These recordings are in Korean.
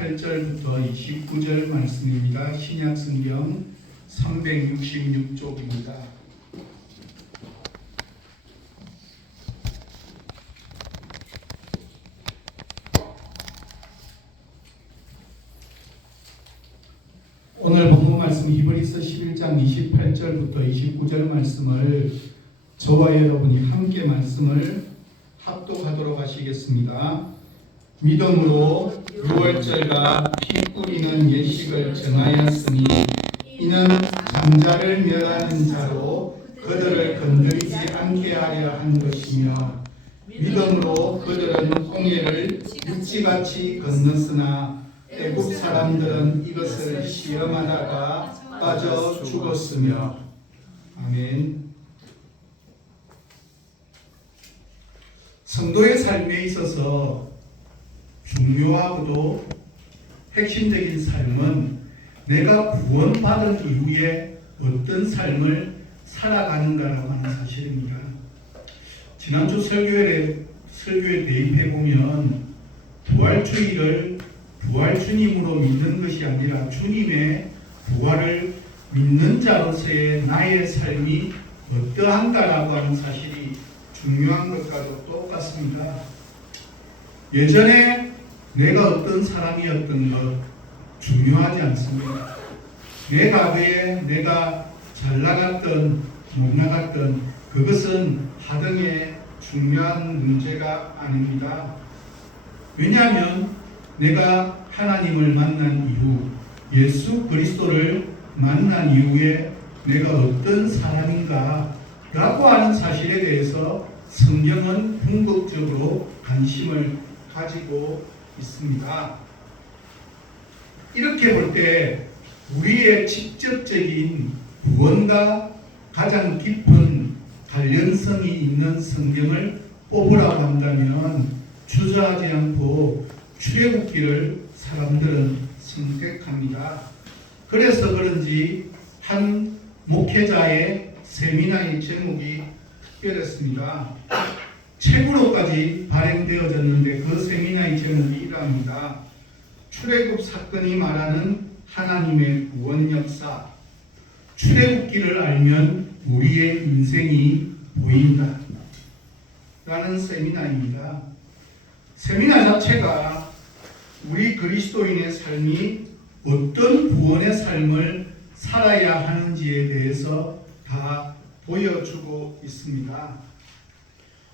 18절부터 29절 말씀입니다. 신약성경 366쪽입니다. 오늘 본문 말씀 히브리서 11장 28절부터 29절 말씀을 저와 여러분이 함께 말씀을 합독하도록 하시겠습니다. 믿음으로 유월절과 피 뿌리는 예식을 정하였으니 이는 장자를 멸하는 자로 그들을 건드리지 않게 하려 한 것이며 믿음으로 그들은 홍해를 육지같이 건넜으나 애굽 사람들은 이것을 시험하다가 빠져 죽었으며. 아멘. 성도의 삶에 있어서 중요하고도 핵심적인 삶은 내가 구원받은 이후에 어떤 삶을 살아가는가라고 하는 사실입니다. 지난주 설교에 대입해 보면 부활주의를 부활 주님으로 믿는 것이 아니라 주님의 부활을 믿는 자로서의 나의 삶이 어떠한가라고 하는 사실이 중요한 것과도 똑같습니다. 예전에 내가 어떤 사람이었던 것 중요하지 않습니다. 내 과거에 내가 잘 나갔던 못 나갔던 그것은 하등의 중요한 문제가 아닙니다. 왜냐하면 내가 하나님을 만난 이후 예수 그리스도를 만난 이후에 내가 어떤 사람인가 라고 하는 사실에 대해서 성경은 궁극적으로 관심을 가지고 있습니다. 이렇게 볼 때 우리의 직접적인 구원과 가장 깊은 관련성이 있는 성경을 뽑으라고 한다면 주저하지 않고 출애굽기를 사람들은 선택합니다. 그래서 그런지 한 목회자의 세미나의 제목이 특별했습니다. 책으로까지 발행되어졌는데 그 세미나의 제목이 이러합니다. 출애굽 사건이 말하는 하나님의 구원 역사. 출애굽기를 알면 우리의 인생이 보인다 라는 세미나입니다. 세미나 자체가 우리 그리스도인의 삶이 어떤 구원의 삶을 살아야 하는지에 대해서 다 보여주고 있습니다.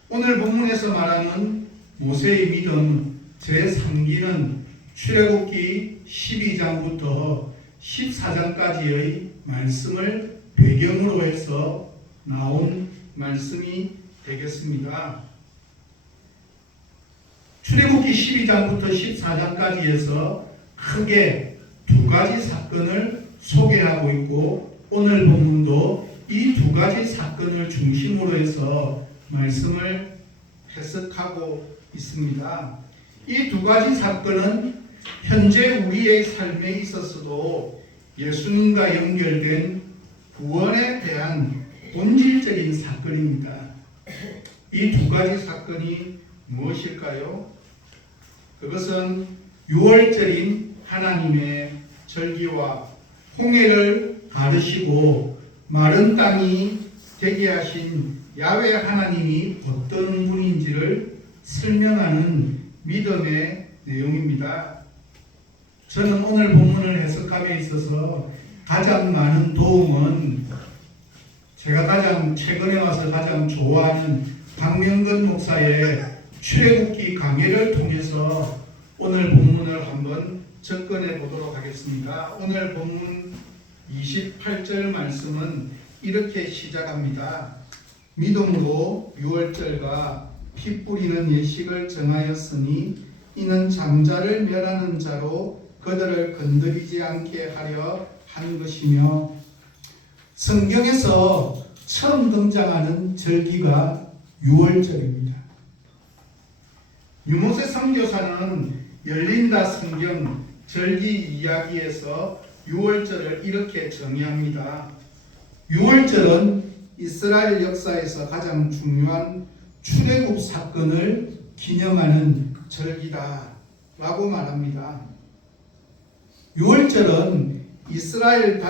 오늘 본문에서 말하는 모세의 믿음 제3기는 출애굽기 12장부터 14장까지의 말씀을 배경으로 해서 나온 말씀이 되겠습니다. 출애굽기 12장부터 14장까지에서 크게 두 가지 사건을 소개하고 있고 오늘 본문도 이 두 가지 사건을 중심으로 해서 말씀을 해석하고 있습니다. 이 두 가지 사건은 현재 우리의 삶에 있어서도 예수님과 연결된 구원에 대한 본질적인 사건입니다. 이 두 가지 사건이 무엇일까요? 그것은 유월절인 하나님의 절기와 홍해를 가르시고 마른 땅이 되게 하신 야훼 하나님이 어떤 분인지를 설명하는 믿음의 내용입니다. 저는 오늘 본문을 해석함에 있어서 가장 많은 도움은 제가 최근에 와서 가장 좋아하는 박명근 목사의 출애굽기 강해를 통해서 오늘 본문을 한번 접근해 보도록 하겠습니다. 오늘 본문 28절 말씀은 이렇게 시작합니다. 믿음으로 유월절과 피 뿌리는 예식을 정하였으니 이는 장자를 멸하는 자로 그들을 건드리지 않게 하려 한 것이며. 성경에서 처음 등장하는 절기가 유월절입니다. 유모세 선교사는 열린다 성경 절기 이야기에서 유월절을 이렇게 정의합니다. 유월절은 이스라엘 역사에서 가장 중요한 출애굽 사건을 기념하는 절기다 라고 말합니다. 유월절은 이스라엘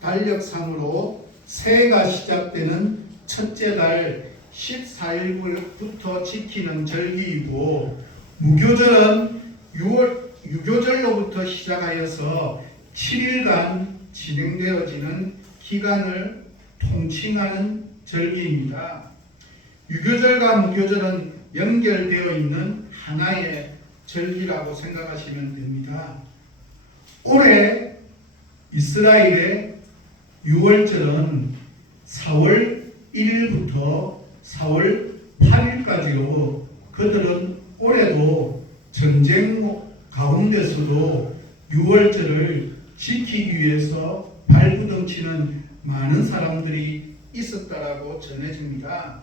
달력상으로 새해가 시작되는 첫째 달 14일부터 지키는 절기이고, 무교절은 유교절로부터 시작하여서 7일간 진행되어지는 기간을 통칭하는 절기입니다. 유교절과 무교절은 연결되어 있는 하나의 절기라고 생각하시면 됩니다. 올해 이스라엘의 유월절은 4월 1일부터 4월 8일까지로 그들은 올해도 전쟁 가운데서도 유월절을 지키기 위해서 발부둥치는 많은 사람들이 있었다라고 전해집니다.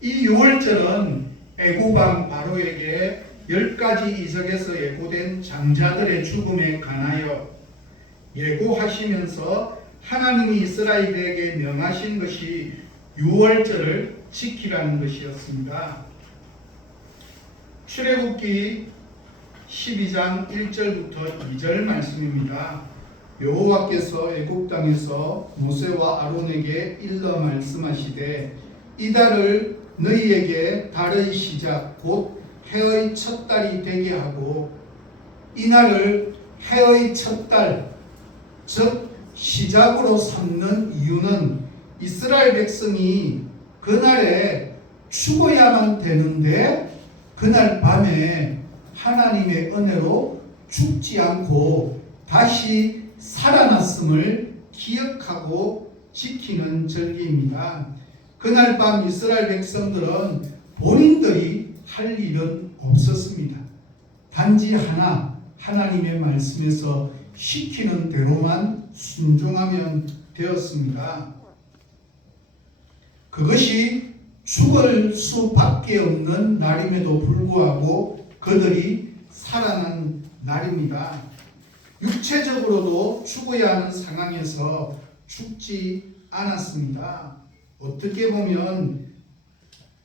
이 유월절은 애굽왕 바로에게 10가지 이적에서 예고된 장자들의 죽음에 관하여 예고하시면서 하나님이 이스라엘에게 명하신 것이 유월절을 지키라는 것이었습니다. 출애굽기 12장 1절부터 2절 말씀입니다. 여호와께서 애굽 땅에서 모세와 아론에게 일러 말씀하시되 이 달을 너희에게 달의 시작 곧 해의 첫 달이 되게 하고, 이 날을 해의 첫 달 즉 시작으로 삼는 이유는 이스라엘 백성이 그날에 죽어야만 되는데 그날 밤에 하나님의 은혜로 죽지 않고 다시 살아났음을 기억하고 지키는 절기입니다. 그날 밤 이스라엘 백성들은 본인들이 할 일은 없었습니다. 단지 하나, 하나님의 말씀에서 시키는 대로만 순종하면 되었습니다. 그것이 죽을 수밖에 없는 날임에도 불구하고 그들이 살아난 날입니다. 육체적으로도 죽어야 하는 상황에서 죽지 않았습니다. 어떻게 보면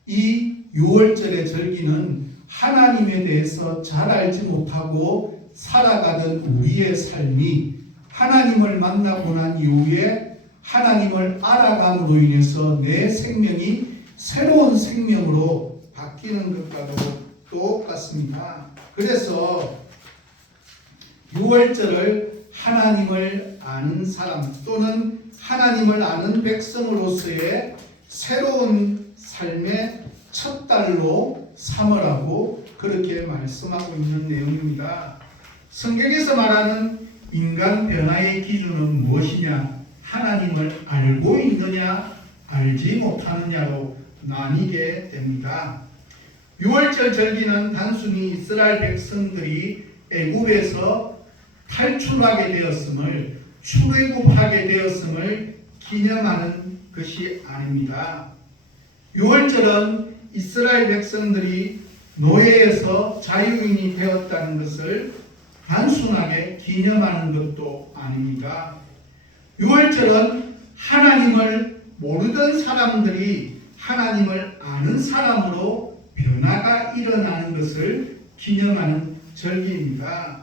이 유월절의 절기는 하나님에 대해서 잘 알지 못하고 살아가던 우리의 삶이 하나님을 만나고 난 이후에 하나님을 알아감으로 인해서 내 생명이 새로운 생명으로 바뀌는 것과도 똑같습니다. 그래서 유월절을 하나님을 아는 사람 또는 하나님을 아는 백성으로서의 새로운 삶의 첫 달로 삼으라고 그렇게 말씀하고 있는 내용입니다. 성경에서 말하는 인간 변화의 기준은 무엇이냐? 하나님을 알고 있느냐, 알지 못하느냐로 나뉘게 됩니다. 유월절 절기는 단순히 이스라엘 백성들이 애굽에서 탈출하게 되었음을, 출애굽하게 되었음을 기념하는 것이 아닙니다. 유월절은 이스라엘 백성들이 노예에서 자유인이 되었다는 것을 단순하게 기념하는 것도 아닙니다. 유월절은 하나님을 모르던 사람들이 하나님을 아는 사람으로 변화가 일어나는 것을 기념하는 절기입니다.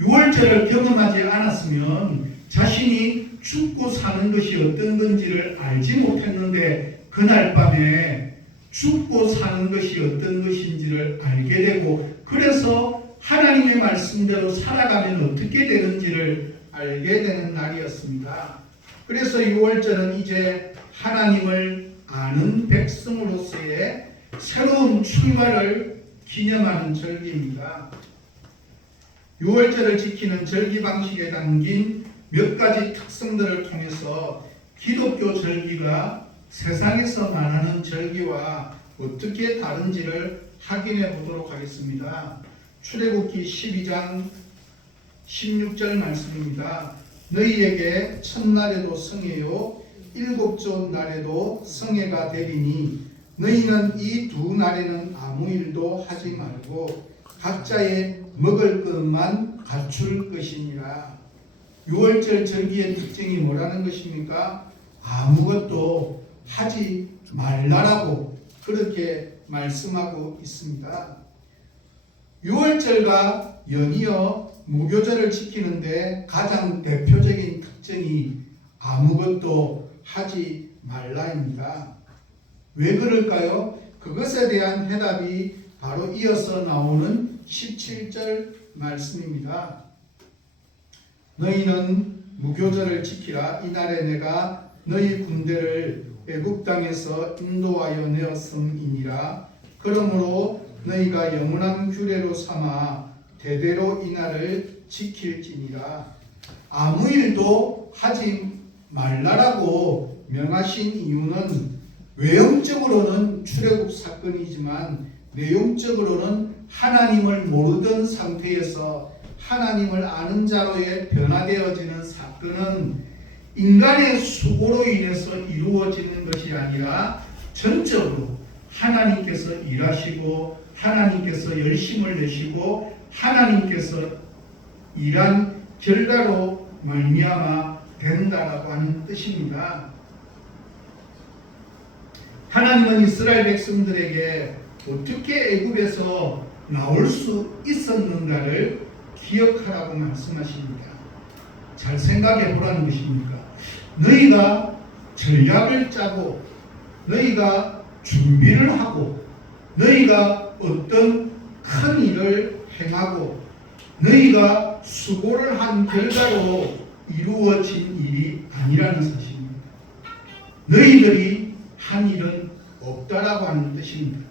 유월절을 경험하지 않았으면 자신이 죽고 사는 것이 어떤 건지를 알지 못했는데 그날 밤에 죽고 사는 것이 어떤 것인지를 알게 되고, 그래서 하나님의 말씀대로 살아가면 어떻게 되는지를 알게 되는 날이었습니다. 그래서 유월절은 이제 하나님을 아는 백성으로서의 새로운 출발을 기념하는 절기입니다. 유월절을 지키는 절기 방식에 담긴 몇 가지 특성들을 통해서 기독교 절기가 세상에서 말하는 절기와 어떻게 다른지를 확인해 보도록 하겠습니다. 출애굽기 12장 16절 말씀입니다. 너희에게 첫날에도 성회요 일곱째 날에도 성회가 되리니 너희는 이 두 날에는 아무 일도 하지 말고 각자의 먹을 것만 갖출 것이니라. 유월절 절기의 특징이 뭐라는 것입니까? 아무것도 하지 말라라고 그렇게 말씀하고 있습니다. 유월절과 연이어 무교절을 지키는데 가장 대표적인 특징이 아무것도 하지 말라입니다. 왜 그럴까요? 그것에 대한 해답이 바로 이어서 나오는 17절 말씀입니다. 너희는 무교절을 지키라. 이날에 내가 너희 군대를 애굽 땅에서 인도하여 내었음이니라. 그러므로 너희가 영원한 규례로 삼아 대대로 이날을 지킬지니라. 아무 일도 하지 말라라고 명하신 이유는 외형적으로는 출애굽 사건이지만 내용적으로는 하나님을 모르던 상태에서 하나님을 아는 자로의 변화되어지는 사건은 인간의 수고로 인해서 이루어지는 것이 아니라 전적으로 하나님께서 일하시고 하나님께서 열심을 내시고 하나님께서 일한 결과로 말미암아 된다라고 하는 뜻입니다. 하나님은 이스라엘 백성들에게 어떻게 애굽에서 나올 수 있었는가를 기억하라고 말씀하십니다. 잘 생각해 보라는 것입니까? 너희가 전략을 짜고 너희가 준비를 하고 너희가 어떤 큰 일을 행하고 너희가 수고를 한 결과로 이루어진 일이 아니라는 사실입니다. 너희들이 한 일은 없다라고 하는 뜻입니다.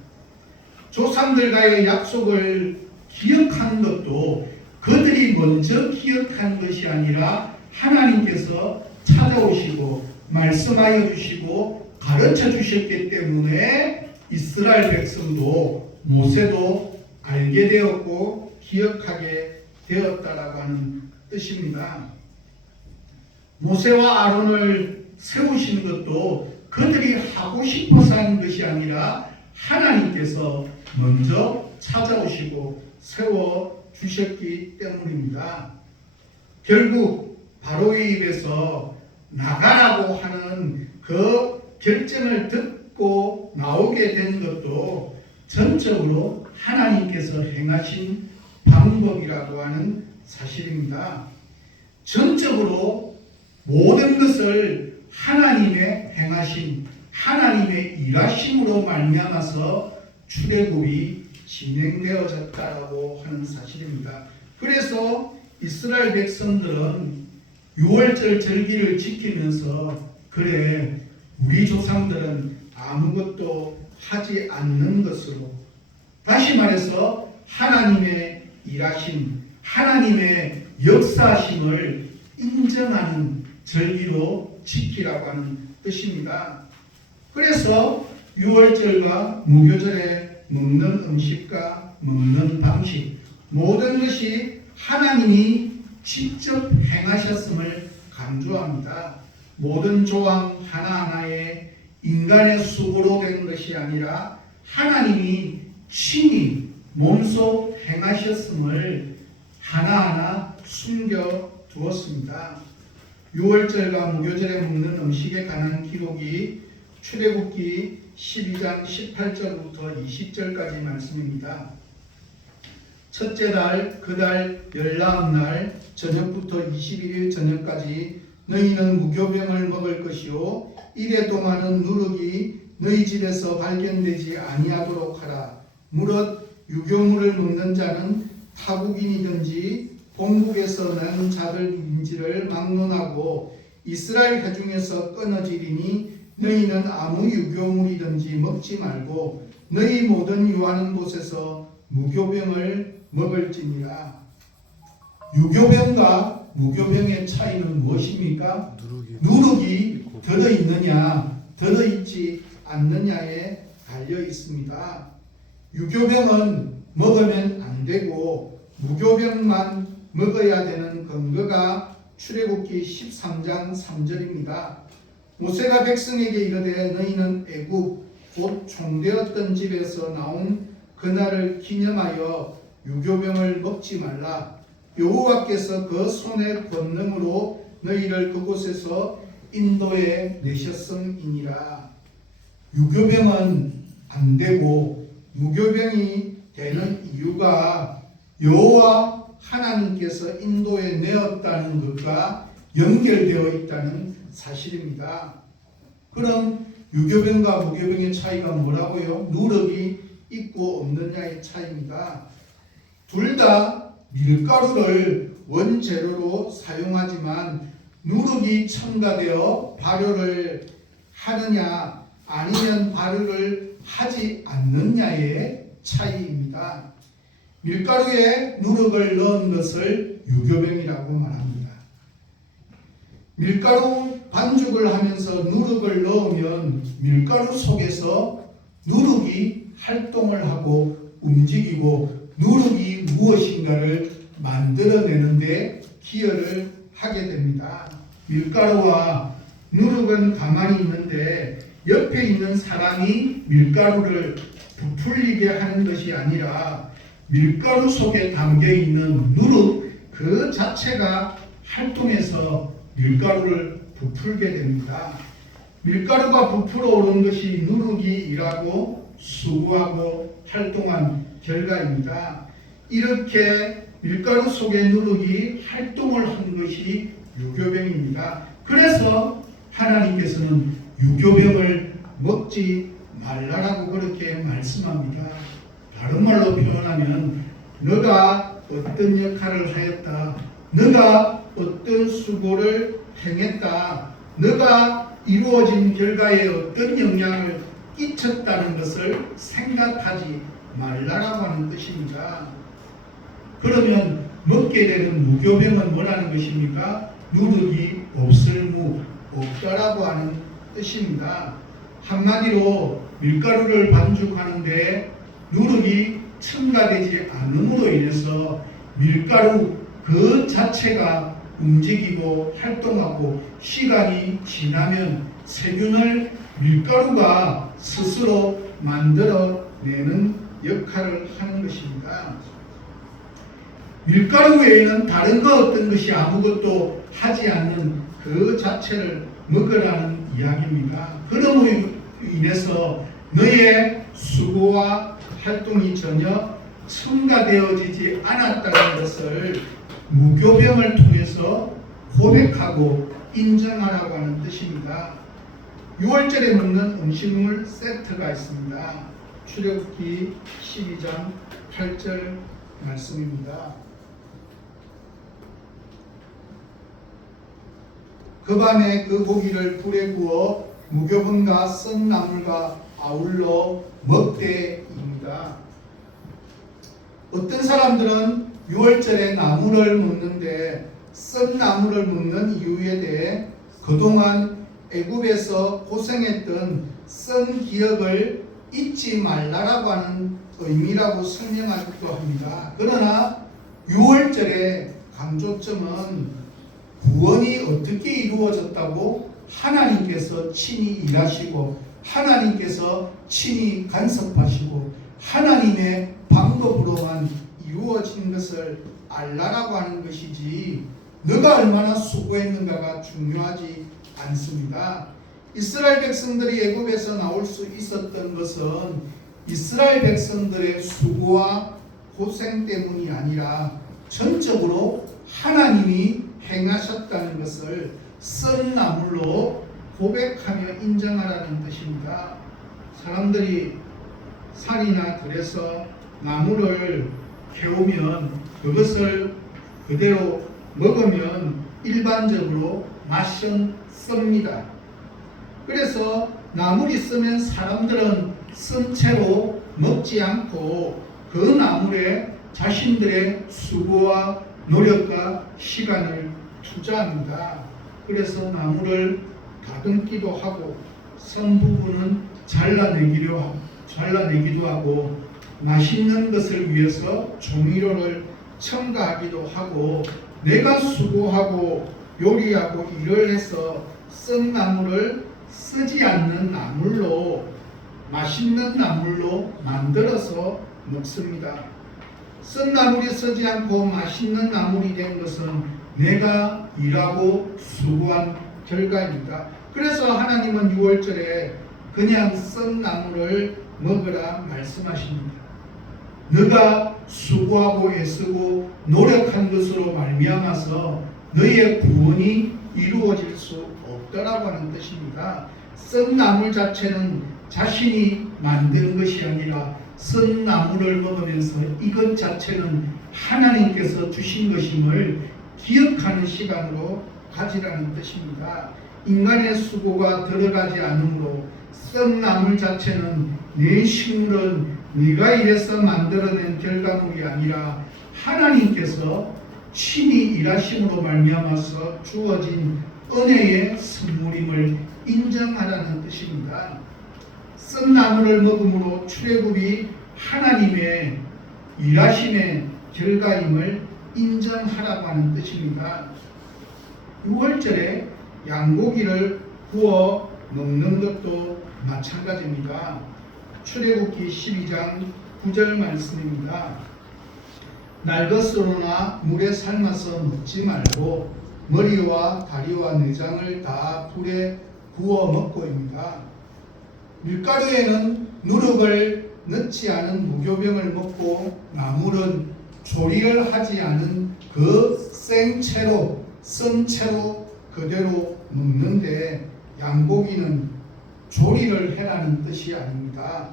조상들과의 약속을 기억한 것도 그들이 먼저 기억한 것이 아니라 하나님께서 찾아오시고 말씀하여 주시고 가르쳐 주셨기 때문에 이스라엘 백성도 모세도 알게 되었고 기억하게 되었다라고 하는 뜻입니다. 모세와 아론을 세우신 것도 그들이 하고 싶어서 한 것이 아니라 하나님께서 먼저 찾아오시고 세워 주셨기 때문입니다. 결국 바로의 입에서 나가라고 하는 그 결정을 듣고 나오게 된 것도 전적으로 하나님께서 행하신 방법이라고 하는 사실입니다. 전적으로 모든 것을 하나님의 행하심, 하나님의 일하심으로 말미암아서 출애굽이 진행되어졌다라고 하는 사실입니다. 그래서 이스라엘 백성들은 6월절 절기를 지키면서 그래 우리 조상들은 아무것도 하지 않는 것으로 다시 말해서 하나님의 일하심, 하나님의 역사심을 인정하는 절기로 지키라고 하는 뜻입니다. 그래서 6월절과 무교절에 먹는 음식과 먹는 방식 모든 것이 하나님이 직접 행하셨음을 강조합니다. 모든 조항 하나하나에 인간의 수고로 된 것이 아니라 하나님이 친히 몸소 행하셨음을 하나하나 숨겨 두었습니다. 6월절과 무교절에 먹는 음식에 관한 기록이 출애굽기 12장 18절부터 20절까지 말씀입니다. 첫째 달 그 달 열나흔 날 저녁부터 21일 저녁까지 너희는 무교병을 먹을 것이요 이래 동안은 누룩이 너희 집에서 발견되지 아니하도록 하라. 무릇 유교물을 먹는 자는 타국인이든지 본국에서 난 자들인지를 막론하고 이스라엘 회중에서 끊어지리니 너희는 아무 유교물이든지 먹지 말고 너희 모든 유하는 곳에서 무교병을 먹을지니라. 유교병과 무교병의 차이는 무엇입니까? 누룩이 들어있느냐 들어있지 않느냐에 달려 있습니다. 유교병은 먹으면 안 되고 무교병만 먹어야 되는 근거가 출애굽기 13장 3절입니다. 모세가 백성에게 이르되 너희는 애굽 곧 총되었던 집에서 나온 그날을 기념하여 유교병을 먹지 말라. 여호와께서 그 손의 권능으로 너희를 그곳에서 인도해 내셨음이니라. 유교병은 안 되고 무교병이 되는 이유가 여호와 하나님께서 인도해 내었다는 것과 연결되어 있다는 사실입니다. 그럼 유교병과 무교병의 차이가 뭐라고요? 누룩이 있고 없느냐의 차이입니다. 둘 다 밀가루를 원재료로 사용하지만 누룩이 첨가되어 발효를 하느냐 아니면 발효를 하지 않느냐의 차이입니다. 밀가루에 누룩을 넣은 것을 유교병이라고 말합니다. 밀가루 반죽을 하면서 누룩을 넣으면 밀가루 속에서 누룩이 활동을 하고 움직이고 누룩이 무엇인가를 만들어내는데 기여를 하게 됩니다. 밀가루와 누룩은 가만히 있는데 옆에 있는 사람이 밀가루를 부풀리게 하는 것이 아니라 밀가루 속에 담겨있는 누룩 그 자체가 활동해서 밀가루를 부풀게 됩니다. 밀가루가 부풀어 오른 것이 누룩이 일하고 수고하고 활동한 결과입니다. 이렇게 밀가루 속의 누룩이 활동을 한 것이 유교병입니다. 그래서 하나님께서는 유교병을 먹지 말라라고 그렇게 말씀합니다. 다른 말로 표현하면 너가 어떤 역할을 하였다, 너가 어떤 수고를 행했다, 너가 이루어진 결과에 어떤 영향을 끼쳤다는 것을 생각하지 말라라고 하는 뜻입니다. 그러면 먹게 되는 무교병은 뭐라는 것입니까? 누룩이 없을 무, 없다라고 하는 뜻입니다. 한마디로 밀가루를 반죽하는데 누룩이 첨가되지 않음으로 인해서 밀가루 그 자체가 움직이고 활동하고 시간이 지나면 세균을 밀가루가 스스로 만들어내는 역할을 하는 것입니다. 밀가루 외에는 다른 거 어떤 것이 아무것도 하지 않는 그 자체를 먹으라는 이야기입니다. 그럼으로 인해서 너의 수고와 활동이 전혀 첨가되어지지 않았다는 것을 무교병을 통해서 고백하고 인정하라고 하는 뜻입니다. 6월절에 먹는 음식물 세트가 있습니다. 출애굽기 12장 8절 말씀입니다. 그 밤에 그 고기를 불에 구워 무교분과 썬 나물과 아울러 먹되.입니다. 어떤 사람들은 6월절에 나물을 먹는데 썬 나물을 먹는 이유에 대해 그동안 애굽에서 고생했던 썬 기억을 잊지 말라라고 하는 의미라고 설명하기도 합니다. 그러나 6월절의 강조점은 구원이 어떻게 이루어졌다고 하나님께서 친히 일하시고 하나님께서 친히 간섭하시고 하나님의 방법으로만 이루어진 것을 알라라고 하는 것이지 너가 얼마나 수고했는가가 중요하지 않습니다. 이스라엘 백성들이 애굽에서 나올 수 있었던 것은 이스라엘 백성들의 수고와 고생 때문이 아니라 전적으로 하나님이 행하셨다는 것을 썬 나물로 고백하며 인정하라는 뜻입니다. 사람들이 산이나 들에서 나물을 캐오면 그것을 그대로 먹으면 일반적으로 맛은 씁니다. 그래서 나물이 쓰면 사람들은 쓴 채로 먹지 않고 그 나물에 자신들의 수고와 노력과 시간을 투자합니다. 그래서 나물을 다듬기도 하고 선 부분은 잘라내기도 하고 맛있는 것을 위해서 조미료를 첨가하기도 하고 내가 수고하고 요리하고 일을 해서 쓴 나물을 쓰지 않는 나물로 맛있는 나물로 만들어서 먹습니다. 쓴 나물이 쓰지 않고 맛있는 나물이 된 것은 내가 일하고 수고한 결과입니다. 그래서 하나님은 6월절에 그냥 쓴 나물을 먹으라 말씀하십니다. 너가 수고하고 애쓰고 노력한 것으로 말미암아서 너의 구원이 이루어질 수 없더라고 하는 뜻입니다. 썬 나물 자체는 자신이 만든 것이 아니라 썬 나물을 먹으면서 이것 자체는 하나님께서 주신 것임을 기억하는 시간으로 가지라는 뜻입니다. 인간의 수고가 들어가지 않으므로 썬 나물 자체는 내 식물은 네가 일해서 만들어낸 결과물이 아니라 하나님께서 친히 일하심으로 말미암아서 주어진 은혜의 선물임을 인정하라는 뜻입니다. 썬 나물을 먹음으로 출애굽이 하나님의 일하심의 결과임을 인정하라고 하는 뜻입니다. 6월절에 양고기를 구워 먹는 것도 마찬가지입니다. 출애굽기 12장 9절 말씀입니다. 날것으로나 물에 삶아서 먹지 말고 머리와 다리와 내장을 다 불에 구워 먹고입니다. 밀가루에는 누룩을 넣지 않은 무교병을 먹고 나물은 조리를 하지 않은 그 생채로 썬 채로 그대로 먹는데 양고기는 조리를 해라는 뜻이 아닙니다.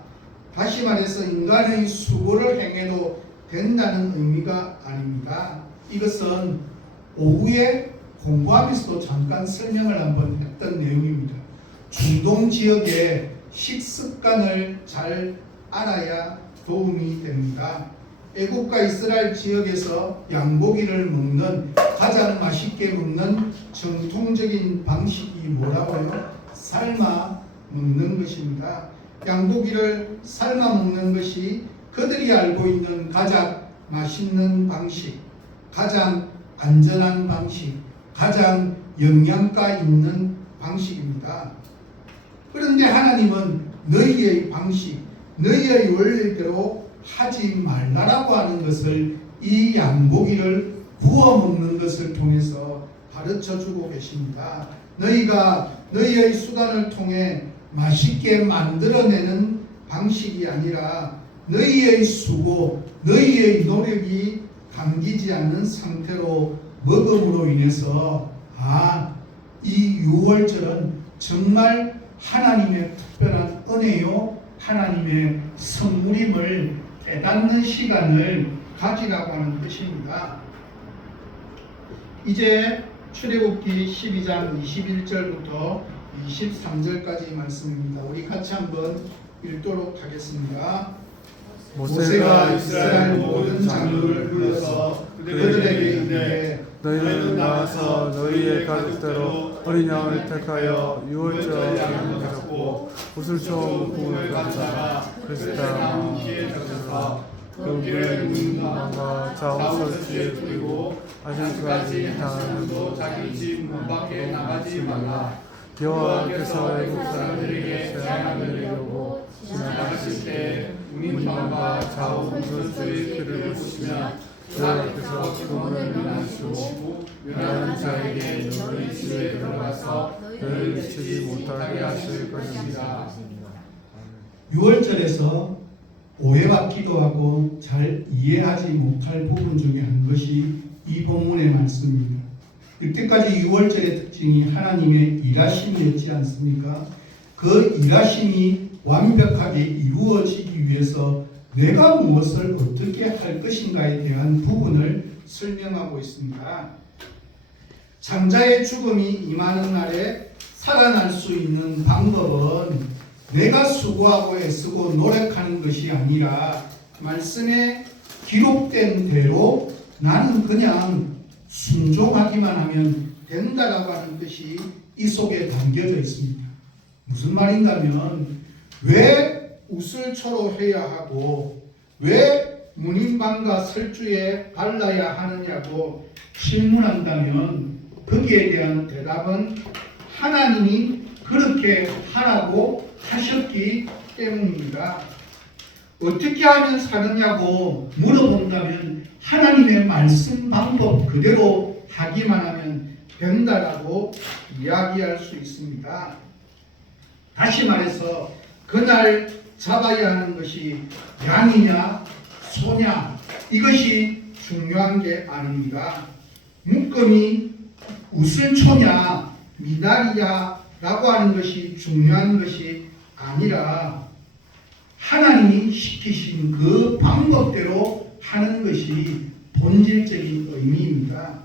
다시 말해서 인간의 수고를 행해도 된다는 의미가 아닙니다. 이것은 오후에 공부하면서도 잠깐 설명을 한번 했던 내용입니다. 중동 지역의 식습관을 잘 알아야 도움이 됩니다. 애국과 이스라엘 지역에서 양고기를 먹는 가장 맛있게 먹는 정통적인 방식이 뭐라고요? 삶아 먹는 것입니다. 양고기를 삶아 먹는 것이 그들이 알고 있는 가장 맛있는 방식, 가장 안전한 방식, 가장 영양가 있는 방식입니다. 그런데 하나님은 너희의 방식, 너희의 원리대로 하지 말라라고 하는 것을 이 양고기를 구워 먹는 것을 통해서 가르쳐 주고 계십니다. 너희가 너희의 수단을 통해 맛있게 만들어내는 방식이 아니라 너희의 수고, 너희의 노력이 담기지 않는 상태로 먹음으로 인해서 이 6월절은 정말 하나님의 특별한 은혜요, 하나님의 선물임을 깨닫는 시간을 가지라고 하는 뜻입니다. 이제 출애굽기 12장 21절부터 23절까지 말씀입니다. 우리 같이 한번 읽도록 하겠습니다. 모세가 이스라엘 모든 장로를 불러서 그들에게 이르되 너희는 나와서 너희의 가족대로 어린 양을 택하여 유월절 양을 잡고 우슬초 묶음을 가져다가 그리스다 마음에 져서 그 길을 문방과 좌우설주에 뿌리고 아직까지 당하는도 자기 집 문 밖에 나가지 말라. 여호와께서 애굽 사람들에게 재앙을 내리려고 지나가실 때 문방과 좌우설주의 길을 보시면 여호와께서 그물을 면하시고 면하는 자에게 너희 집에 들어가서 너희를 미치지 못하게 하실 것입니다. 6월절에서 오해받기도 하고 잘 이해하지 못할 부분 중에 한 것이 이 본문의 말씀입니다. 이때까지 6월절의 특징이 하나님의 일하심이었지 않습니까? 그 일하심이 완벽하게 이루어지기 위해서 내가 무엇을 어떻게 할 것인가에 대한 부분을 설명하고 있습니다. 장자의 죽음이 임하는 날에 살아날 수 있는 방법은 내가 수고하고 애쓰고 노력하는 것이 아니라 말씀에 기록된 대로 나는 그냥 순종하기만 하면 된다라고 하는 것이 이 속에 담겨져 있습니다. 무슨 말인가면 왜 우슬초로 해야 하고 왜 문인방과 설주에 발라야 하느냐고 질문한다면 거기에 대한 대답은 하나님이 그렇게 하라고 하셨기 때문입니다. 어떻게 하면 사느냐고 물어본다면 하나님의 말씀 방법 그대로 하기만 하면 된다라고 이야기할 수 있습니다. 다시 말해서 그날 잡아야 하는 것이 양이냐 소냐, 이것이 중요한 게 아닙니다. 묶음이 우슬초냐 미나리냐라고 하는 것이 중요한 것이 아니라 하나님이 시키신 그 방법대로 하는 것이 본질적인 의미입니다.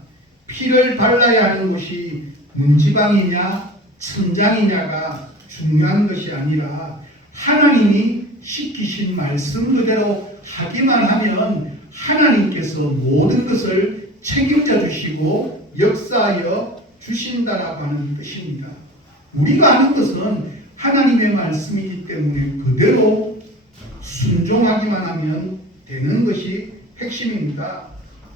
피를 발라야 하는 곳이 문지방이냐 천장이냐가 중요한 것이 아니라 하나님이 시키신 말씀 그대로 하기만 하면 하나님께서 모든 것을 책임져 주시고 역사하여 주신다라고 하는 뜻입니다. 우리가 하는 것은 하나님의 말씀이기 때문에 그대로 순종하기만 하면 되는 것이 핵심입니다.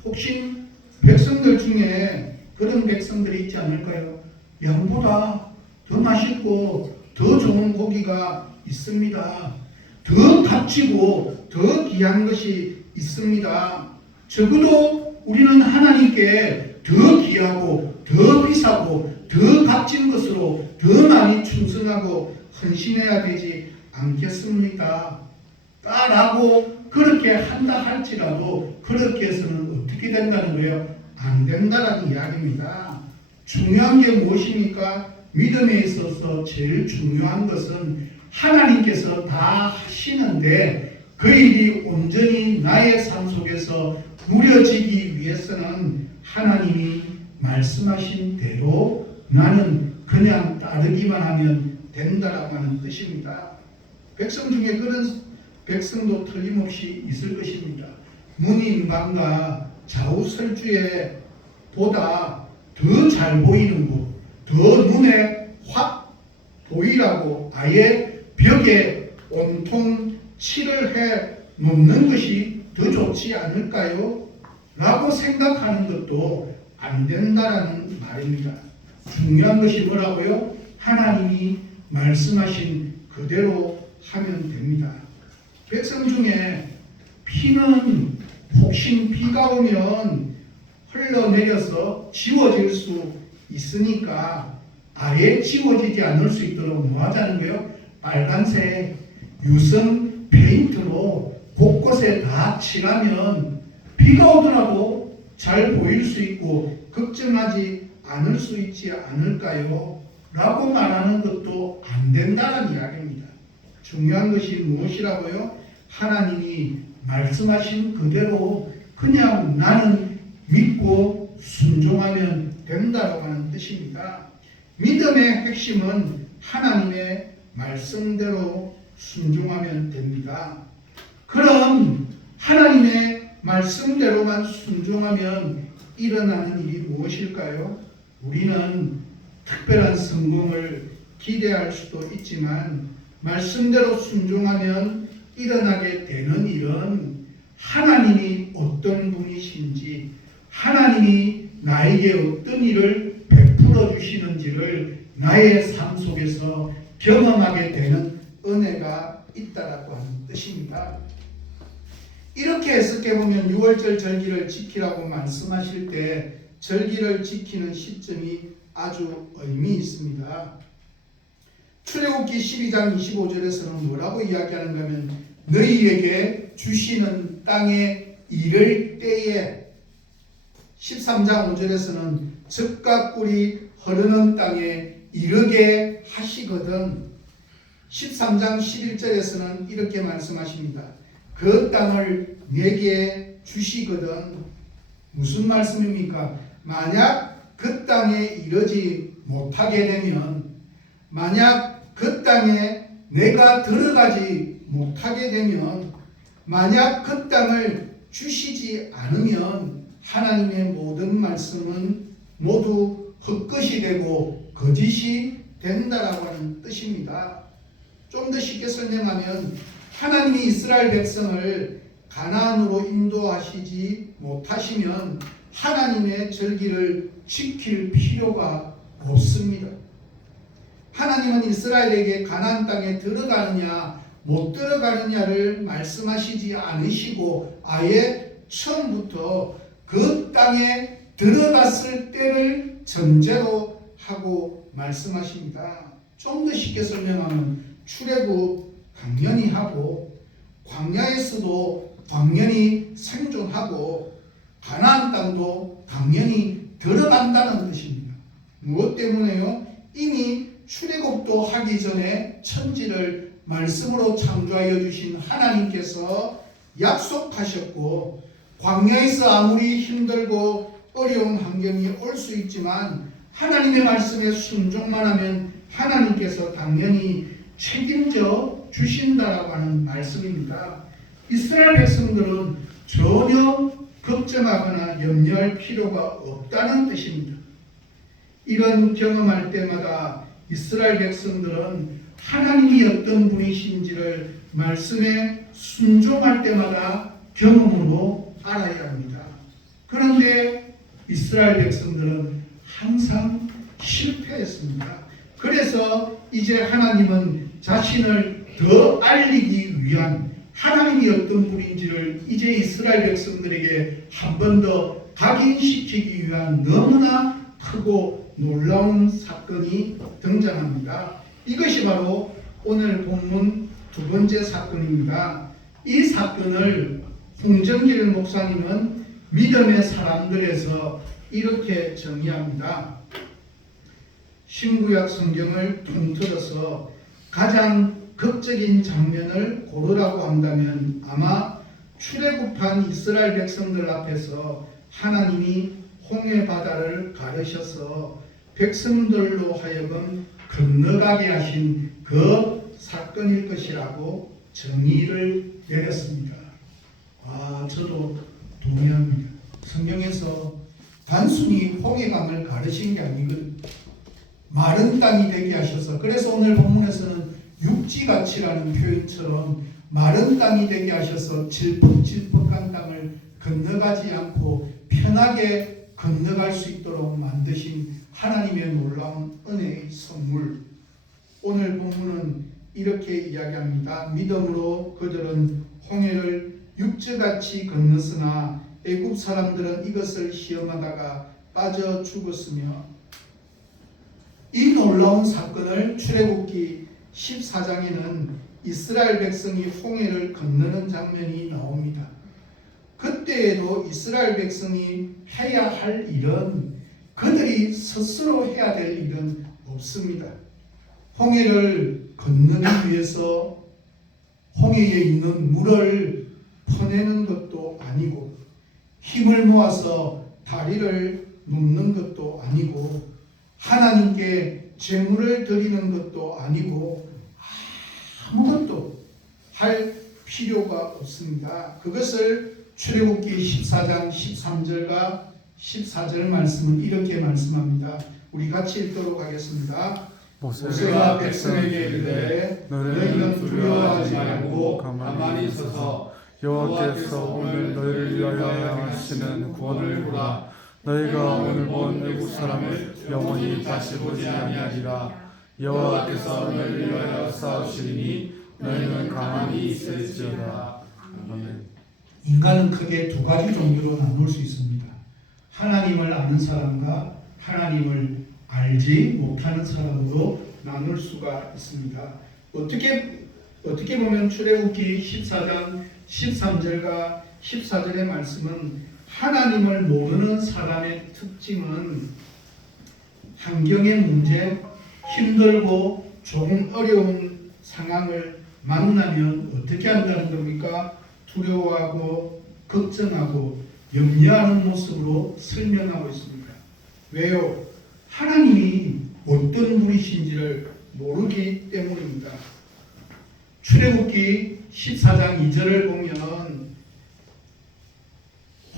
혹시 백성들 중에 그런 백성들이 있지 않을까요? 양보다 더 맛있고 더 좋은 고기가 있습니다. 더 값지고 더 귀한 것이 있습니다. 적어도 우리는 하나님께 더 귀하고 더 비싸고 더 값진 것으로 더 많이 충성하고 헌신해야 되지 않겠습니까? 라고 그렇게 한다 할지라도 그렇게 해서는 어떻게 된다는 거예요? 안 된다라는 이야기입니다. 중요한 게 무엇입니까? 믿음에 있어서 제일 중요한 것은 하나님께서 다 하시는데 그 일이 온전히 나의 삶 속에서 누려지기 위해서는 하나님이 말씀하신 대로 나는 그냥 따르기만 하면 된다라고 하는 뜻입니다. 백성 중에 그런 백성도 틀림없이 있을 것입니다. 문인방과 좌우설주에 보다 더 잘 보이는 곳, 더 눈에 확 보이라고 아예 벽에 온통 칠을 해 놓는 것이 더 좋지 않을까요? 라고 생각하는 것도 안 된다라는 말입니다. 중요한 것이 뭐라고요? 하나님이 말씀하신 그대로 하면 됩니다. 백성 중에 피는 혹시 비가 오면 흘러내려서 지워질 수 있으니까 아예 지워지지 않을 수 있도록 뭐 하자는 거예요? 빨간색 유성 페인트로 곳곳에 다 칠하면 비가 오더라도 잘 보일 수 있고 걱정하지 않을 수 있지 않을까요? 라고 말하는 것도 안 된다는 이야기입니다. 중요한 것이 무엇이라고요? 하나님이 말씀하신 그대로 그냥 나는 믿고 순종하면 된다고 하는 뜻입니다. 믿음의 핵심은 하나님의 말씀대로 순종하면 됩니다. 그럼 하나님의 말씀대로만 순종하면 일어나는 일이 무엇일까요? 우리는 특별한 성공을 기대할 수도 있지만 말씀대로 순종하면 일어나게 되는 일은 하나님이 어떤 분이신지 하나님이 나에게 어떤 일을 베풀어 주시는지를 나의 삶 속에서 경험하게 되는 은혜가 있다라고 하는 뜻입니다. 이렇게 해석해 보면 6월절 절기를 지키라고 말씀하실 때 절기를 지키는 시점이 아주 의미 있습니다. 출애굽기 12장 25절에서는 뭐라고 이야기하는가 하면 너희에게 주시는 땅에 이를 때에 13장 5절에서는 젖과 꿀이 흐르는 땅에 이르게 하시거든 13장 11절에서는 이렇게 말씀하십니다. 그 땅을 내게 주시거든 무슨 말씀입니까? 만약 그 땅에 이르지 못하게 되면 만약 그 땅에 내가 들어가지 못하게 되면 만약 그 땅을 주시지 않으면 하나님의 모든 말씀은 모두 헛것이 되고 거짓이 된다라고 하는 뜻입니다. 좀 더 쉽게 설명하면 하나님이 이스라엘 백성을 가나안으로 인도하시지 못하시면 하나님의 절기를 지킬 필요가 없습니다. 하나님은 이스라엘에게 가나안 땅에 들어가느냐 못 들어가느냐를 말씀하시지 않으시고 아예 처음부터 그 땅에 들어갔을 때를 전제로 하고 말씀하십니다. 좀 더 쉽게 설명하면 출애굽 당연히 하고 광야에서도 당연히 생존하고 가나안 땅도 당연히 들어간다는 뜻입니다. 무엇 때문에요? 이미 출애굽도 하기 전에 천지를 말씀으로 창조하여 주신 하나님께서 약속하셨고, 광야에서 아무리 힘들고 어려운 환경이 올 수 있지만 하나님의 말씀에 순종만 하면 하나님께서 당연히 책임져 주신다라고 하는 말씀입니다. 이스라엘 백성들은 전혀 걱정하거나 염려할 필요가 없다는 뜻입니다. 이런 경험할 때마다 이스라엘 백성들은 하나님이 어떤 분이신지를 말씀에 순종할 때마다 경험으로 알아야 합니다. 그런데 이스라엘 백성들은 항상 실패했습니다. 그래서 이제 하나님은 자신을 더 알리기 위한, 하나님이 어떤 분인지를 이제 이스라엘 백성들에게 한 번 더 각인시키기 위한 너무나 크고 놀라운 사건이 등장합니다. 이것이 바로 오늘 본문 두 번째 사건입니다. 이 사건을 홍정길 목사님은 믿음의 사람들에서 이렇게 정의합니다. 신구약 성경을 통틀어서 가장 극적인 장면을 고르라고 한다면 아마 출애굽한 이스라엘 백성들 앞에서 하나님이 홍해 바다를 가르셔서 백성들로 하여금 건너가게 하신 그 사건일 것이라고 정의를 내렸습니다. 저도 동의합니다. 성경에서 단순히 홍해강을 가르신 게 아니고 마른 땅이 되게 하셔서, 그래서 오늘 본문에서는 육지같이라는 표현처럼 마른 땅이 되게 하셔서 질퍽질퍽한 땅을 건너가지 않고 편하게 건너갈 수 있도록 만드신 하나님의 놀라운 은혜의 선물. 오늘 본문은 이렇게 이야기합니다. 믿음으로 그들은 홍해를 육지같이 건넜으나 애굽 사람들은 이것을 시험하다가 빠져 죽었으며, 이 놀라운 사건을 출애굽기 14장에는 이스라엘 백성이 홍해를 건너는 장면이 나옵니다. 그때에도 이스라엘 백성이 해야 할 일은, 그들이 스스로 해야 될 일은 없습니다. 홍해를 건너기 위해서 홍해에 있는 물을 퍼내는 것도 아니고, 힘을 모아서 다리를 놓는 것도 아니고, 하나님께 제물을 드리는 것도 아니고, 아무것도 할 필요가 없습니다. 그것을 출애굽기 14장 13절과 14절 말씀은 이렇게 말씀합니다. 우리 같이 읽도록 하겠습니다. 모세가 백성에게 이르되 너희는 두려워하지 말고 가만히 서서 여호와께서 오늘 너희를 위하여 하시는 구원을 보라. 너희가 오늘 본 애국 사람을 영원히 다시 보지 아니하리라. 여호와께서 너희를 위하여 싸우시리니 너희는 가만히 있을지어다. 아멘. 인간은 크게 두 가지 종류로 나눌 수 있습니다. 하나님을 아는 사람과 하나님을 알지 못하는 사람으로 나눌 수가 있습니다. 어떻게 보면 출애굽기 14장 13절과 14절의 말씀은 하나님을 모르는 사람의 특징은 환경의 문제, 힘들고 조금 어려운 상황을 만나면 어떻게 한다는 겁니까? 두려워하고 걱정하고 염려하는 모습으로 설명하고 있습니다. 왜요? 하나님이 어떤 분이신지를 모르기 때문입니다. 출애굽기 14장 2절을 보면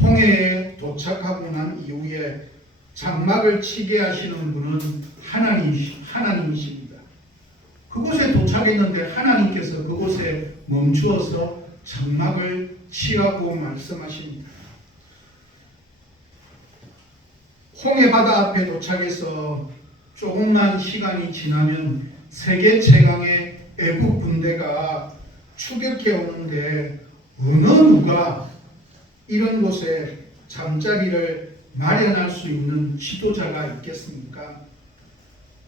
홍해에 도착하고 난 이후에 장막을 치게 하시는 분은 하나님이십니다. 그곳에 도착했는데 하나님께서 그곳에 멈추어서 장막을 치라고 말씀하십니다. 홍해 바다 앞에 도착해서 조금만 시간이 지나면 세계 최강의 애국 군대가 추격해 오는데 어느 누가 이런 곳에 잠자리를 마련할 수 있는 지도자가 있겠습니까?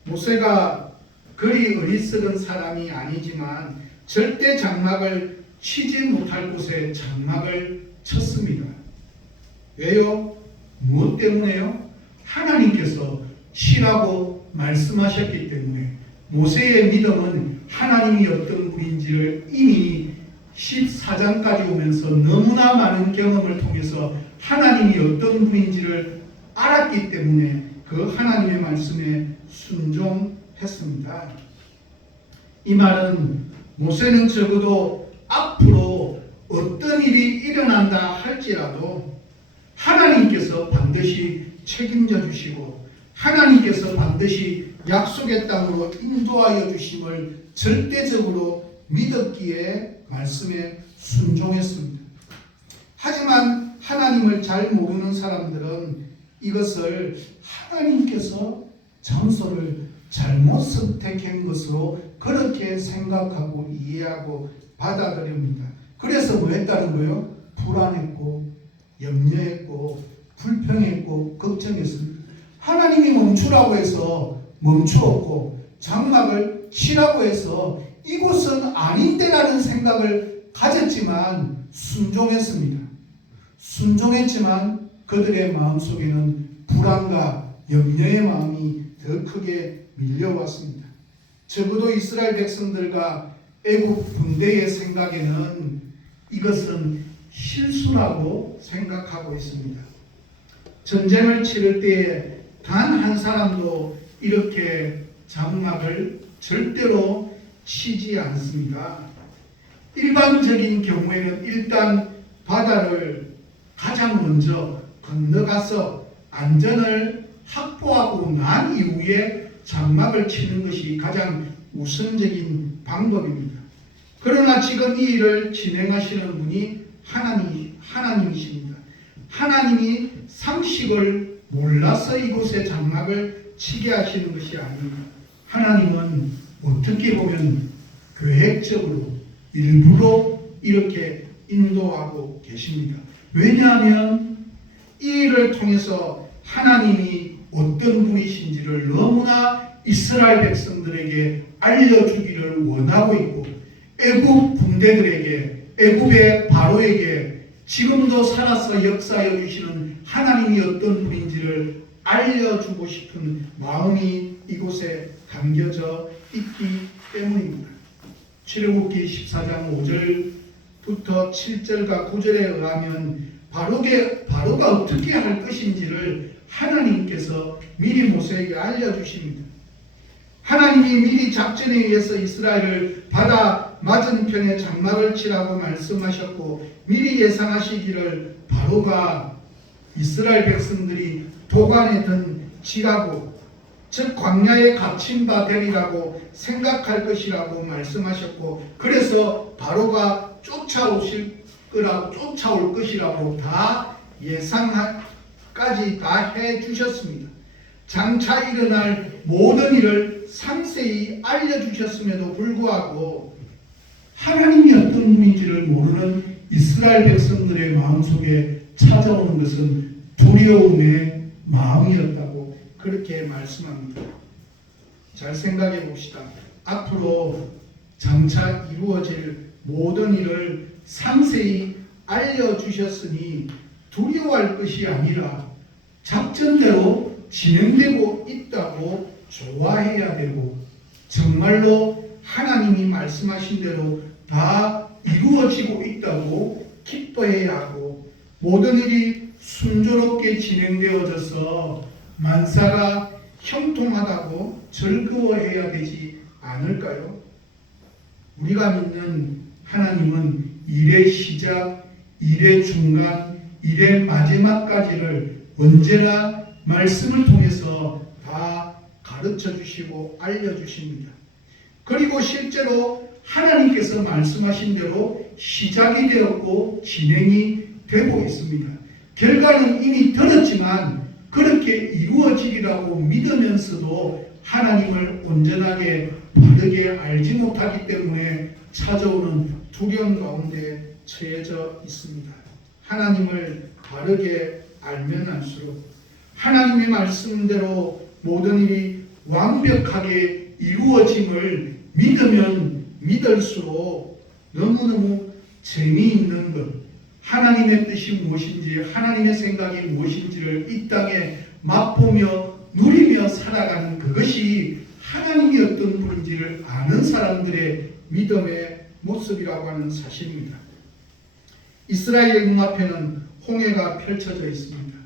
모세가 그리 어리석은 사람이 아니지만 절대 장막을 치지 못할 곳에 장막을 쳤습니다. 왜요? 무엇 때문에요? 하나님께서 치라고 말씀하셨기 때문에. 모세의 믿음은 하나님이 어떤 분인지를 이미 14장까지 오면서 너무나 많은 경험을 통해서 하나님이 어떤 분인지를 알았기 때문에 그 하나님의 말씀에 순종했습니다. 이 말은 모세는 적어도 앞으로 어떤 일이 일어난다 할지라도 하나님께서 반드시 책임져 주시고 하나님께서 반드시 약속의 땅으로 인도하여 주심을 절대적으로 믿었기에 말씀에 순종했습니다. 하지만 하나님을 잘 모르는 사람들은 이것을 하나님께서 장소를 잘못 선택한 것으로 그렇게 생각하고 이해하고 받아들입니다. 그래서 뭐 했다는 거예요? 불안했고 염려했고 불평했고 걱정했습니다. 하나님이 멈추라고 해서 멈추었고 장막을 치라고 해서 이곳은 아닌데라는 생각을 가졌지만 순종했습니다. 순종했지만 그들의 마음속에는 불안과 염려의 마음이 더 크게 밀려왔습니다. 적어도 이스라엘 백성들과 애국 군대의 생각에는 이것은 실수라고 생각하고 있습니다. 전쟁을 치를 때에 단 한 사람도 이렇게 장막을 절대로 치지 않습니다. 일반적인 경우에는 일단 바다를 가장 먼저 건너가서 안전을 확보하고 난 이후에 장막을 치는 것이 가장 우선적인 방법입니다. 그러나 지금 이 일을 진행하시는 분이 하나님이십니다. 하나님이 상식을 몰라서 이곳에 장막을 치게 하시는 것이 아닙니다. 하나님은 어떻게 보면 계획적으로 일부러 이렇게 인도하고 계십니다. 왜냐하면 이 일을 통해서 하나님이 어떤 분이신지를 너무나 이스라엘 백성들에게 알려주기를 원하고 있고 애굽 군대들에게 애굽의 바로에게 지금도 살아서 역사하여 주시는 하나님이 어떤 분인지를 알려주고 싶은 마음이 이곳에 담겨져 있기 때문입니다. 출애굽기 14장 5절부터 7절과 9절에 의하면 바로가 어떻게 할 것인지를 하나님께서 미리 모세에게 알려주십니다. 하나님이 미리 작전에 의해서 이스라엘을 바다 맞은편에 장막을 치라고 말씀하셨고 미리 예상하시기를 바로가 이스라엘 백성들이 도관에 든 지라고 즉 광야에 갇힌 바 되리라고 생각할 것이라고 말씀하셨고 그래서 바로가 쫓아올 것이라고 다 예상까지 다 해주셨습니다. 장차 일어날 모든 일을 상세히 알려주셨음에도 불구하고 하나님이 어떤 분인지를 모르는 이스라엘 백성들의 마음속에 찾아오는 것은 두려움의 마음이었다고 그렇게 말씀합니다. 잘 생각해 봅시다. 앞으로 장차 이루어질 모든 일을 상세히 알려주셨으니 두려워할 것이 아니라 작전대로 진행되고 있다고 좋아해야 되고 정말로 하나님이 말씀하신 대로 다 이루어지고 있다고 기뻐해야 하고 모든 일이 순조롭게 진행되어져서 만사가 형통하다고 즐거워해야 되지 않을까요? 우리가 믿는 하나님은 일의 시작, 일의 중간, 일의 마지막까지를 언제나 말씀을 통해서 다 가르쳐 주시고 알려 주십니다. 그리고 실제로 하나님께서 말씀하신 대로 시작이 되었고 진행이 되고 있습니다. 결과는 이미 들었지만 그렇게 이루어지리라고 믿으면서도 하나님을 온전하게 바르게 알지 못하기 때문에 찾아오는 두려움 가운데 처해져 있습니다. 하나님을 바르게 알면 알수록 하나님의 말씀대로 모든 일이 완벽하게 이루어짐을 믿으면 믿을수록 너무너무 재미있는 것, 하나님의 뜻이 무엇인지, 하나님의 생각이 무엇인지를 이 땅에 맛보며 누리며 살아가는 그것이 하나님이 어떤 분인지를 아는 사람들의 믿음의 모습이라고 하는 사실입니다. 이스라엘의 눈앞에는 홍해가 펼쳐져 있습니다.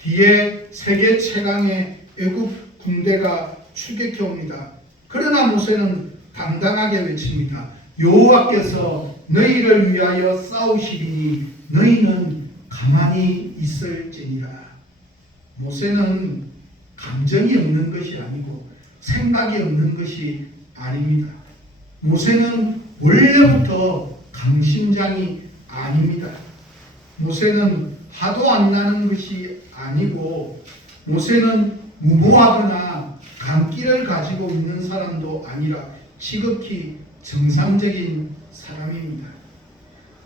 뒤에 세계 최강의 애굽 군대가 추격해 옵니다. 그러나 모세는 당당하게 외칩니다. 여호와께서 너희를 위하여 싸우시리니 너희는 가만히 있을지니라. 모세는 감정이 없는 것이 아니고 생각이 없는 것이 아닙니다. 모세는 원래부터 강심장이 아닙니다. 모세는 화도 안 나는 것이 아니고 모세는 무모하거나 강기를 가지고 있는 사람도 아니라 지극히 정상적인 사람입니다.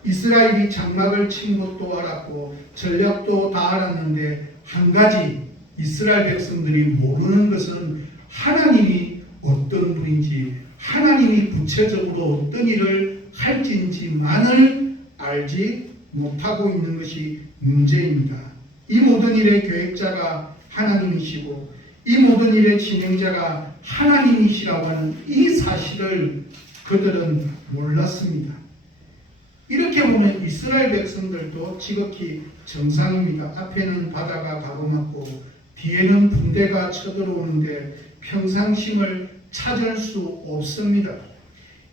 이스라엘이 장막을 친 것도 알았고 전략도 다 알았는데 한 가지 이스라엘 백성들이 모르는 것은 하나님이 어떤 분인지, 하나님이 구체적으로 어떤 일을 할지만을 알지 못하고 있는 것이 문제입니다. 이 모든 일의 계획자가 하나님이시고 이 모든 일의 진행자가 하나님이시라고 하는 이 사실을 그들은 몰랐습니다. 이렇게 보면 이스라엘 백성들도 지극히 정상입니다. 앞에는 바다가 가로막고 뒤에는 군대가 쳐들어오는데 평상심을 찾을 수 없습니다.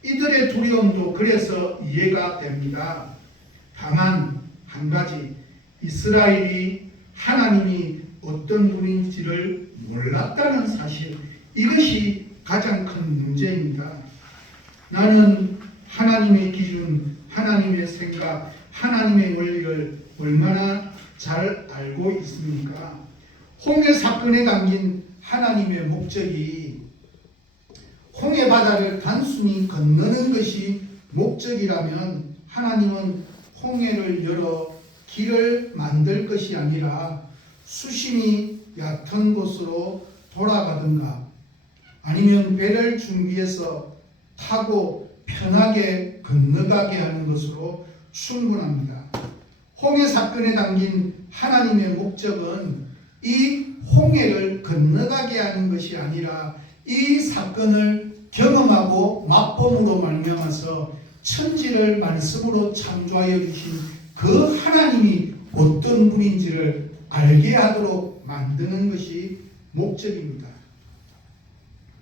이들의 두려움도 그래서 이해가 됩니다. 다만 한 가지, 이스라엘이 하나님이 어떤 분인지를 몰랐다는 사실, 이것이 가장 큰 문제입니다. 나는 하나님의 기준, 하나님의 생각, 하나님의 원리를 얼마나 잘 알고 있습니까? 홍해 사건에 담긴 하나님의 목적이 홍해 바다를 단순히 건너는 것이 목적이라면 하나님은 홍해를 열어 길을 만들 것이 아니라 수심이 얕은 곳으로 돌아가든가 아니면 배를 준비해서 타고 편하게 건너가게 하는 것으로 충분합니다. 홍해 사건에 담긴 하나님의 목적은 이 홍해를 건너가게 하는 것이 아니라 이 사건을 경험하고 맛봄으로 말미암아서 천지를 말씀으로 창조하여 주신 그 하나님이 어떤 분인지를 알게 하도록 만드는 것이 목적입니다.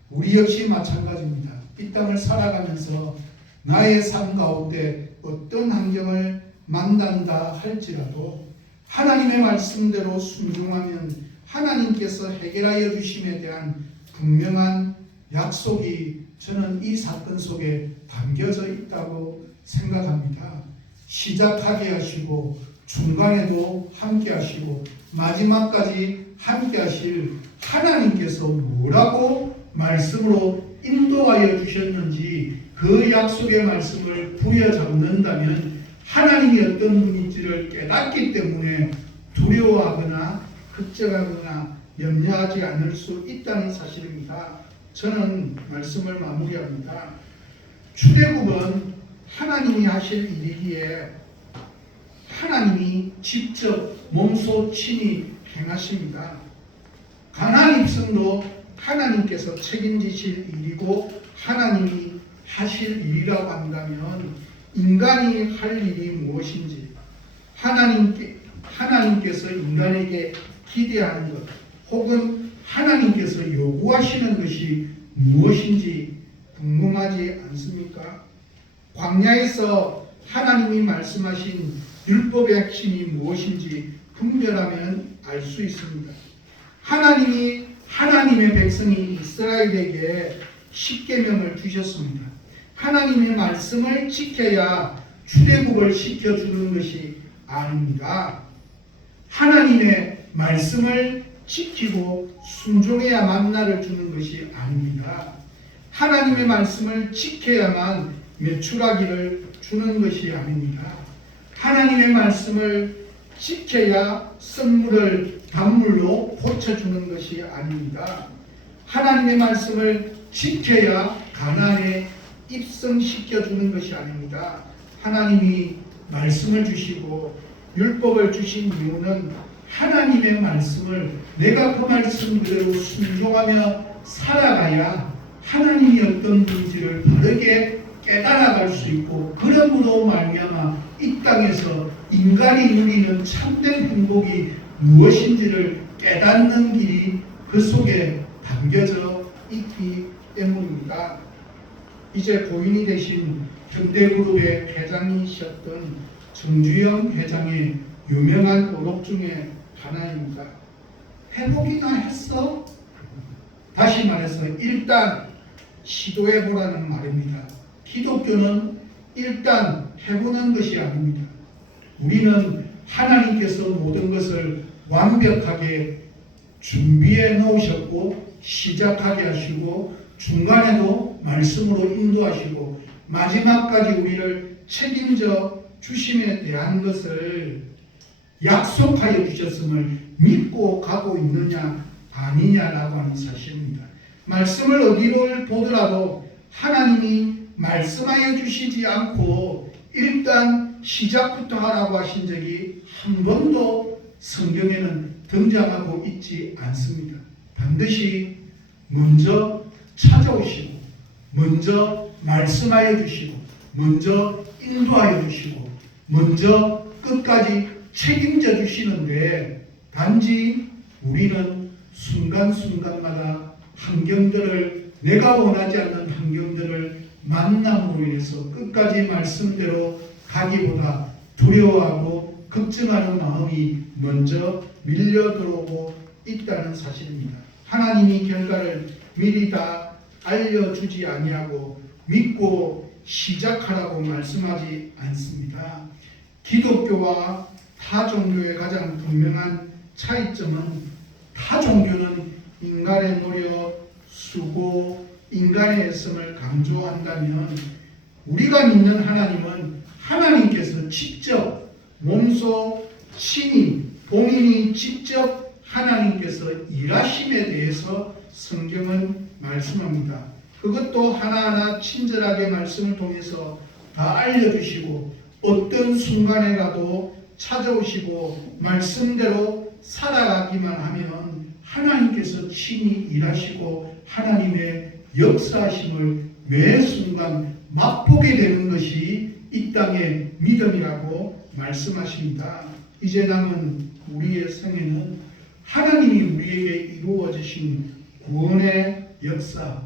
우리 역시 마찬가지입니다. 이 땅을 살아가면서 나의 삶 가운데 어떤 환경을 만난다 할지라도 하나님의 말씀대로 순종하면 하나님께서 해결하여 주심에 대한 분명한 약속이 저는 이 사건 속에 담겨져 있다고 생각합니다. 시작하게 하시고 중간에도 함께 하시고 마지막까지 함께 하실 하나님께서 뭐라고 말씀으로 인도하여 주셨는지 그 약속의 말씀을 부여잡는다면 하나님이 어떤 분인지를 깨닫기 때문에 두려워하거나 걱정하거나 염려하지 않을 수 있다는 사실입니다. 저는 말씀을 마무리합니다. 출애굽은 하나님이 하실 일이기에 하나님이 직접 몸소 친히 행하십니다. 가나안 입성도 하나님께서 책임지실 일이고 하나님이 하실 일이라고 한다면 인간이 할 일이 무엇인지 하나님께서 인간에게 기대하는 것 혹은 하나님께서 요구하시는 것이 무엇인지 궁금하지 않습니까? 광야에서 하나님이 말씀하신 율법의 핵심이 무엇인지 분별하면 알 수 있습니다. 하나님이 하나님의 백성이 이스라엘에게 십계명을 주셨습니다. 하나님의 말씀을 지켜야 출애굽을 시켜주는 것이 아닙니다. 하나님의 말씀을 지키고 순종해야 만나를 주는 것이 아닙니다. 하나님의 말씀을 지켜야만 매출하기를 주는 것이 아닙니다. 하나님의 말씀을 지켜야 선물을 단물로 고쳐주는 것이 아닙니다. 하나님의 말씀을 지켜야 가나안에 입성시켜주는 것이 아닙니다. 하나님이 말씀을 주시고 율법을 주신 이유는 하나님의 말씀을 내가 그 말씀 그대로 순종하며 살아가야 하나님이 어떤 분인지를 바르게 깨달아갈 수 있고, 그러므로 말미암아 이 땅에서 인간이 누리는 참된 행복이 무엇인지를 깨닫는 길이 그 속에 담겨져 있기 때문입니다. 이제 고인이 되신 현대그룹의 회장이셨던 정주영 회장의 유명한 언록 중에 하나입니다. 해보기나 했어? 다시 말해서 일단 시도해보라는 말입니다. 기독교는 일단 해보는 것이 아닙니다. 우리는 하나님께서 모든 것을 완벽하게 준비해 놓으셨고 시작하게 하시고 중간에도 말씀으로 인도하시고 마지막까지 우리를 책임져 주심에 대한 것을 약속하여 주셨음을 믿고 가고 있느냐 아니냐라고 하는 사실입니다. 말씀을 어디를 보더라도 하나님이 말씀하여 주시지 않고 일단 시작부터 하라고 하신 적이 한 번도 성경에는 등장하고 있지 않습니다. 반드시 먼저 찾아오시고 먼저 말씀하여 주시고 먼저 인도하여 주시고 먼저 끝까지 책임져 주시는데, 단지 우리는 순간순간마다 환경들을, 내가 원하지 않는 환경들을 만남으로 인해서 끝까지 말씀대로 가기보다 두려워하고 걱정하는 마음이 먼저 밀려 들어오고 있다는 사실입니다. 하나님이 결과를 미리 다 알려주지 아니하고 믿고 시작하라고 말씀하지 않습니다. 기독교와 타 종교의 가장 분명한 차이점은, 타 종교는 인간의 노력, 수고, 인간의 애씀을 강조한다면 우리가 믿는 하나님은 하나님께서 직접 몸소 친히 본인이 직접 하나님께서 일하심에 대해서 성경은 말씀합니다. 그것도 하나하나 친절하게 말씀을 통해서 다 알려주시고 어떤 순간에 가도 찾아오시고 말씀대로 살아가기만 하면 하나님께서 친히 일하시고 하나님의 역사하심을 매 순간 맛보게 되는 것이 이 땅의 믿음이라고 말씀하십니다. 이제 남은 우리의 생애는 하나님이 우리에게 이루어 주신 구원의 역사,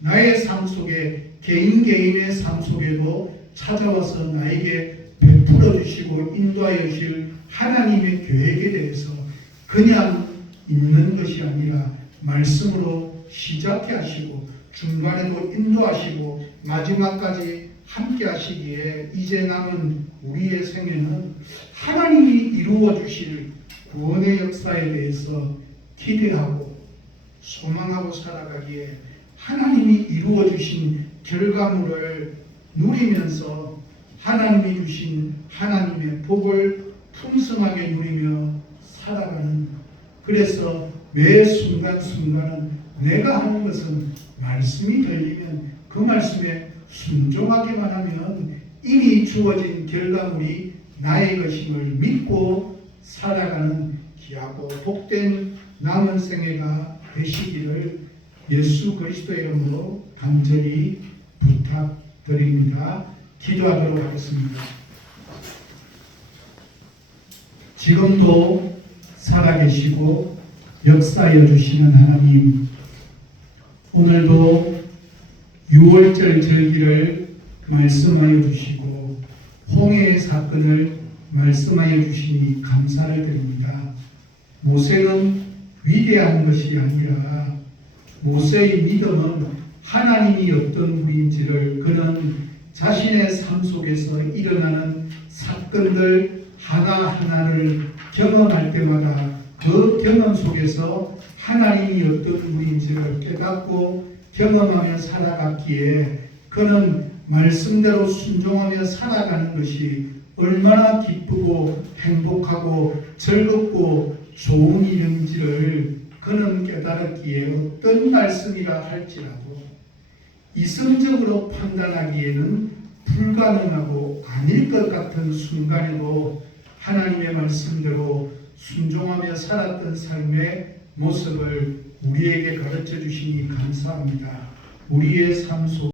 나의 삶 속에 개인의 삶 속에도 찾아와서 나에게 베풀어 주시고 인도하여 주실 하나님의 계획에 대해서 그냥 있는 것이 아니라 말씀으로 시작해 하시고 중간에도 인도하시고 마지막까지 함께 하시기에 이제 남은 우리의 생애는 하나님이 이루어 주실 구원의 역사에 대해서 기대하고 소망하고 살아가기에 하나님이 이루어 주신 결과물을 누리면서 하나님이 주신 하나님의 복을 풍성하게 누리며 살아가는, 그래서 매 순간순간은 내가 하는 것은 말씀이 들리면 그 말씀에 순종하기만 하면 이미 주어진 결과물이 나의 것임을 믿고 살아가는 귀하고 복된 남은 생애가 되시기를 예수 그리스도의 이름으로 간절히 부탁드립니다. 기도하도록 하겠습니다. 지금도 살아계시고 역사하여 주시는 하나님, 오늘도 6월절 절기를 말씀하여 주시고 홍해의 사건을 말씀하여 주시니 감사를 드립니다. 모세는 위대한 것이 아니라 모세의 믿음은 하나님이 어떤 분인지를 그는 자신의 삶 속에서 일어나는 사건들 하나하나를 경험할 때마다 그 경험 속에서 하나님이 어떤 분인지를 깨닫고 경험하며 살아갔기에 그는 말씀대로 순종하며 살아가는 것이 얼마나 기쁘고 행복하고 즐겁고 좋은 일인지를 그는 깨달았기에 어떤 말씀이라 할지라도 이성적으로 판단하기에는 불가능하고 아닐 것 같은 순간에도 하나님의 말씀대로 순종하며 살았던 삶의 모습을 우리에게 가르쳐 주시니 감사합니다. 우리의 삶 속